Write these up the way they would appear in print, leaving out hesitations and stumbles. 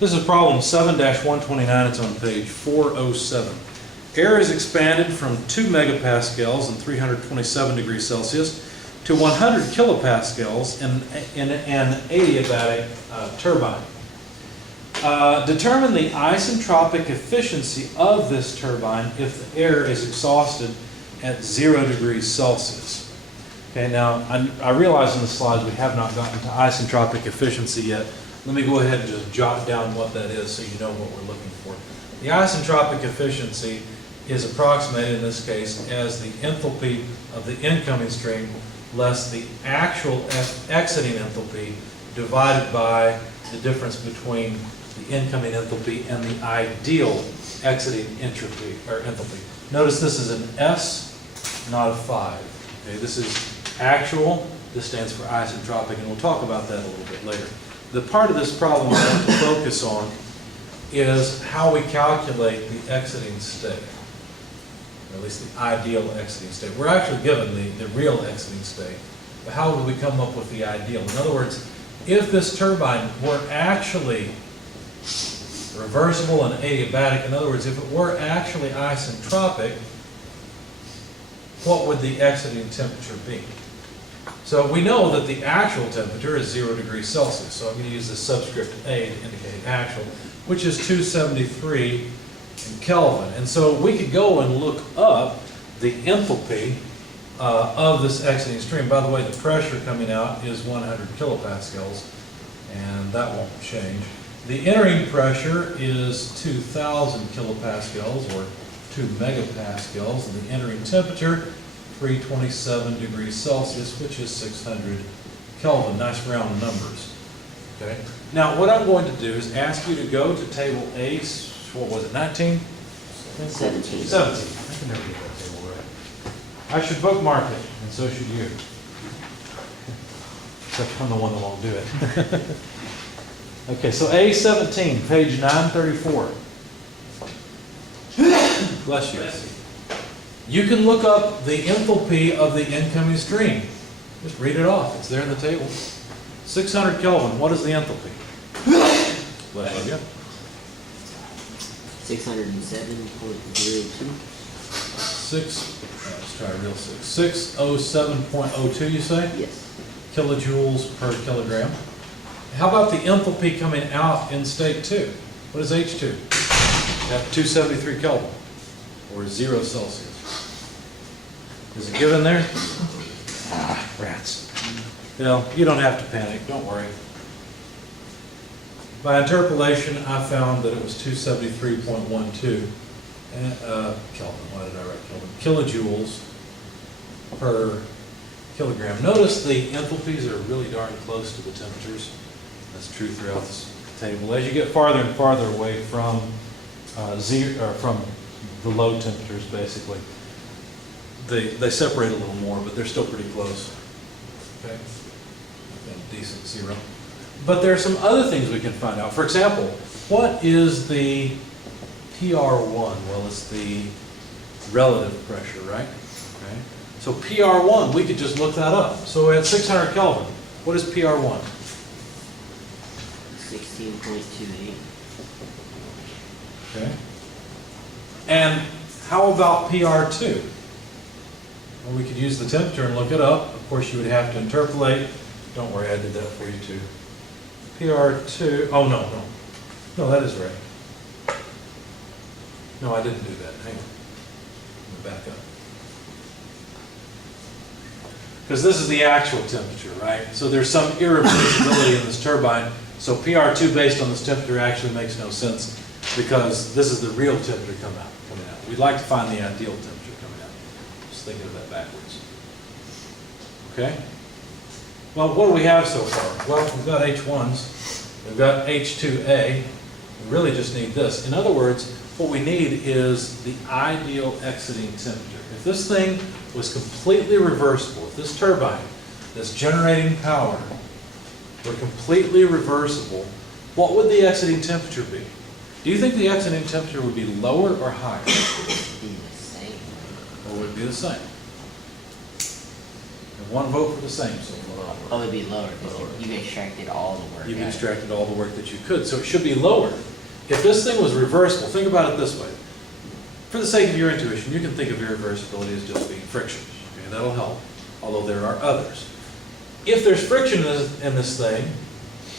This is problem 7-129. It's on page 407. Air is expanded from 2 megapascals and 327 degrees Celsius to 100 kilopascals in an adiabatic turbine. Determine the isentropic efficiency of this turbine if the air is exhausted at 0 degrees Celsius. Okay, now I realize in the slides we have not gotten to isentropic efficiency yet. Let me go ahead and just jot down what that is so you know what we're looking for. The isentropic efficiency is approximated in this case as the enthalpy of the incoming stream less the actual exiting enthalpy divided by the difference between the incoming enthalpy and the ideal exiting entropy or enthalpy. Notice this is an S, not a 5. Okay, this is actual. This stands for isentropic, and we'll talk about that a little bit later. The part of this problem I want to focus on is how we calculate the exiting state, or at least the ideal exiting state. We're actually given the real exiting state, but how would we come up with the ideal? In other words, if this turbine were actually reversible and adiabatic, in other words, if it were actually isentropic, what would the exiting temperature be? So we know that the actual temperature is 0 degrees Celsius, so I'm going to use the subscript A to indicate actual, which is 273 in Kelvin. And so we could go and look up the enthalpy of this exiting stream. By the way, the pressure coming out is 100 kilopascals, and that won't change. The entering pressure is 2,000 kilopascals, or 2 megapascals, and the entering temperature 327 degrees Celsius, which is 600 Kelvin. Nice round numbers. Okay. Now, what I'm going to do is ask you to go to table A. What was it? 19? 17. 17. I can never get that table right. I should bookmark it, and so should you. Except I'm the one that won't do it. Okay, so A17, page 934. Bless you. You can look up the enthalpy of the incoming stream. Just read it off. It's there in the table. 600 Kelvin. What is the enthalpy? Bless you. 607.02. Let's try real 607.02, you say? Yes. Kilojoules per kilogram. How about the enthalpy coming out in state 2? What is H2? You have 273 Kelvin, or 0 Celsius. Is it given there? Ah, rats. Well, you don't have to panic, don't worry. By interpolation, I found that it was 273.12 Kelvin. Why did I write Kelvin? Kilojoules per kilogram. Notice the enthalpies are really darn close to the temperatures. That's true throughout this table. As you get farther and farther away from from the low temperatures, basically, they separate a little more, but they're still pretty close. Okay, a decent 0. But there are some other things we can find out. For example, what is the PR1? Well, it's the relative pressure, right? Okay. So PR1, we could just look that up. So at 600 Kelvin, what is PR1? 16.28. Okay. And how about PR2? Well, we could use the temperature and look it up. Of course, you would have to interpolate. Don't worry, I did that for you too. PR2, oh no, that is right. No, I didn't do that. Hang on. Let me back up. Because this is the actual temperature, right? So there's some irreplaceability in this turbine. So PR2 based on this temperature actually makes no sense because this is the real temperature coming out. We'd like to find the ideal temperature coming out. Just thinking of that backwards. Okay? Well, what do we have so far? Well, we've got H1s. We've got H2A. We really just need this. In other words, what we need is the ideal exiting temperature. If this thing was completely reversible, if this turbine that's generating power were completely reversible, what would the exiting temperature be? Do you think the exiting temperature would be lower or higher? Be the same. Or would it be the same? And one vote for the same so far. Oh, it'd be lower, because you extracted all the work. You've out of it. extracted all the work that you could, so it should be lower. If this thing was reversible, think about it this way. For the sake of your intuition, you can think of irreversibility as just being friction. Okay, that'll help, although there are others. If there's friction in this thing,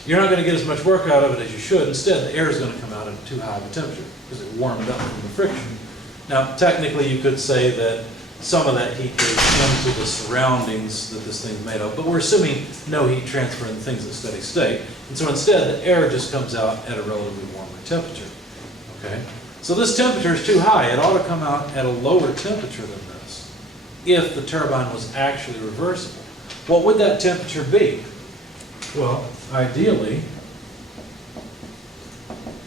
you're not going to get as much work out of it as you should. Instead, the air is going to come out at too high of a temperature because it warmed up from the friction. Now, technically, you could say that some of that heat goes into the surroundings that this thing's made of, but we're assuming no heat transfer in things at steady state. And so instead, the air just comes out at a relatively warmer temperature. Okay? So this temperature is too high. It ought to come out at a lower temperature than this if the turbine was actually reversible. What would that temperature be? Well, ideally,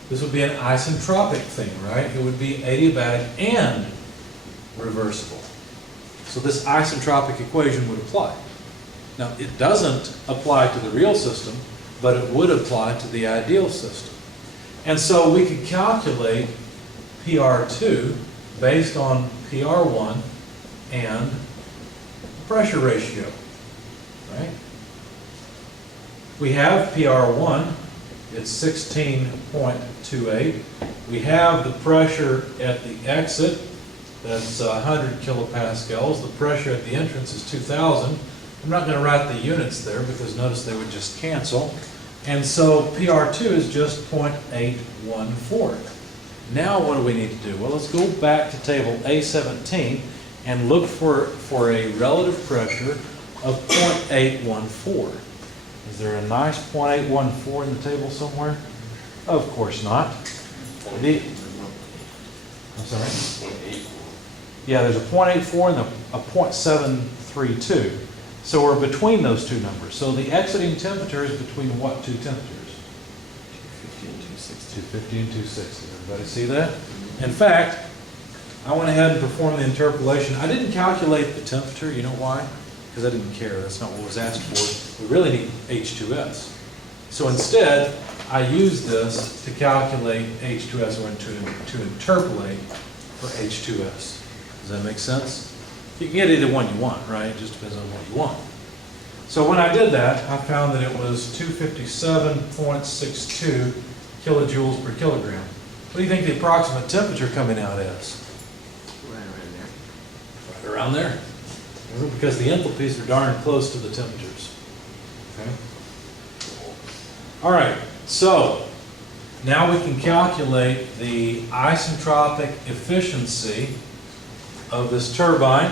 this would be an isentropic thing, right? It would be adiabatic and reversible. So this isentropic equation would apply. Now, it doesn't apply to the real system, but it would apply to the ideal system. And so we could calculate PR2 based on PR1 and pressure ratio, right? We have PR1, it's 16.28. We have the pressure at the exit, that's 100 kilopascals. The pressure at the entrance is 2,000. I'm not going to write the units there because notice they would just cancel. And so PR2 is just 0.814. Now what do we need to do? Well, let's go back to table A17 and look for a relative pressure of 0.814. Is there a nice 0.814 in the table somewhere? Of course not. I'm sorry? Yeah, there's a 0.84 and a 0.732. So we're between those two numbers. So the exiting temperature is between what two temperatures? 250 and 260. Everybody see that? In fact, I went ahead and performed the interpolation. I didn't calculate the temperature. You know why? Because I didn't care. That's not what was asked for. We really need H2S. So instead, I used this to calculate H2S or to interpolate for H2S. Does that make sense? You can get either one you want, right? It just depends on what you want. So when I did that, I found that it was 257.62 kilojoules per kilogram. What do you think the approximate temperature coming out is? Right around there. Right around there. Because the enthalpies are darn close to the temperatures. Okay. All right, so now we can calculate the isentropic efficiency of this turbine.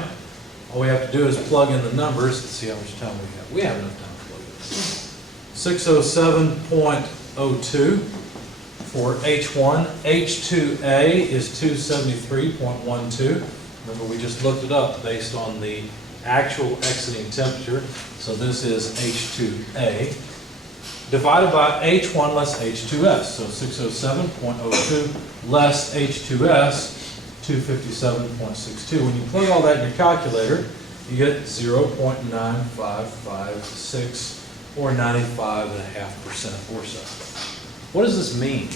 All we have to do is plug in the numbers and see how much time we have. We have enough time to plug this. 607.02 for H1. H2A is 273.12. Remember, we just looked it up based on the actual exiting temperature. So this is H2A. Divided by H1 less H2S. So 607.02 less H2S, 257.62. When you plug all that in your calculator, you get 0.9556 or 95.5% or so. What does this mean?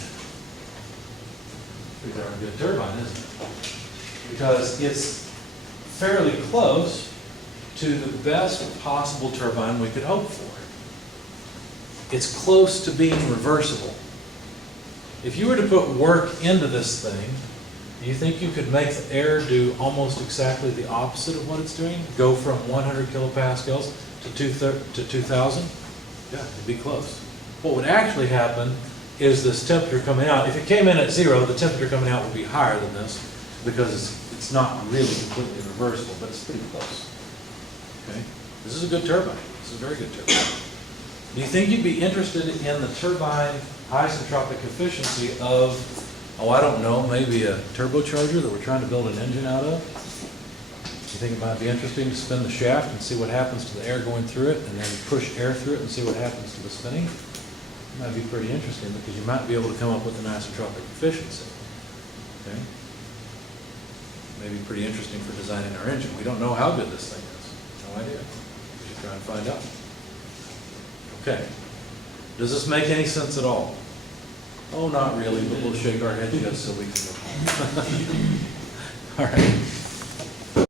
Pretty darn good turbine, isn't it? Because it's fairly close to the best possible turbine we could hope for. It's close to being reversible. If you were to put work into this thing, do you think you could make the air do almost exactly the opposite of what it's doing? Go from 100 kilopascals to 2,000? Yeah, it'd be close. What would actually happen is this temperature coming out, if it came in at 0, the temperature coming out would be higher than this because it's not really completely reversible, but it's pretty close. Okay? This is a good turbine. This is a very good turbine. Do you think you'd be interested in the turbine isentropic efficiency of, oh, I don't know, maybe a turbocharger that we're trying to build an engine out of? You think it might be interesting to spin the shaft and see what happens to the air going through it, and then push air through it and see what happens to the spinning? It might be pretty interesting because you might be able to come up with an isentropic efficiency. Okay? Maybe pretty interesting for designing our engine. We don't know how good this thing is. No idea. We should try and find out. Okay. Does this make any sense at all? Oh, not really, but we'll shake our head yes so we can go home. All right.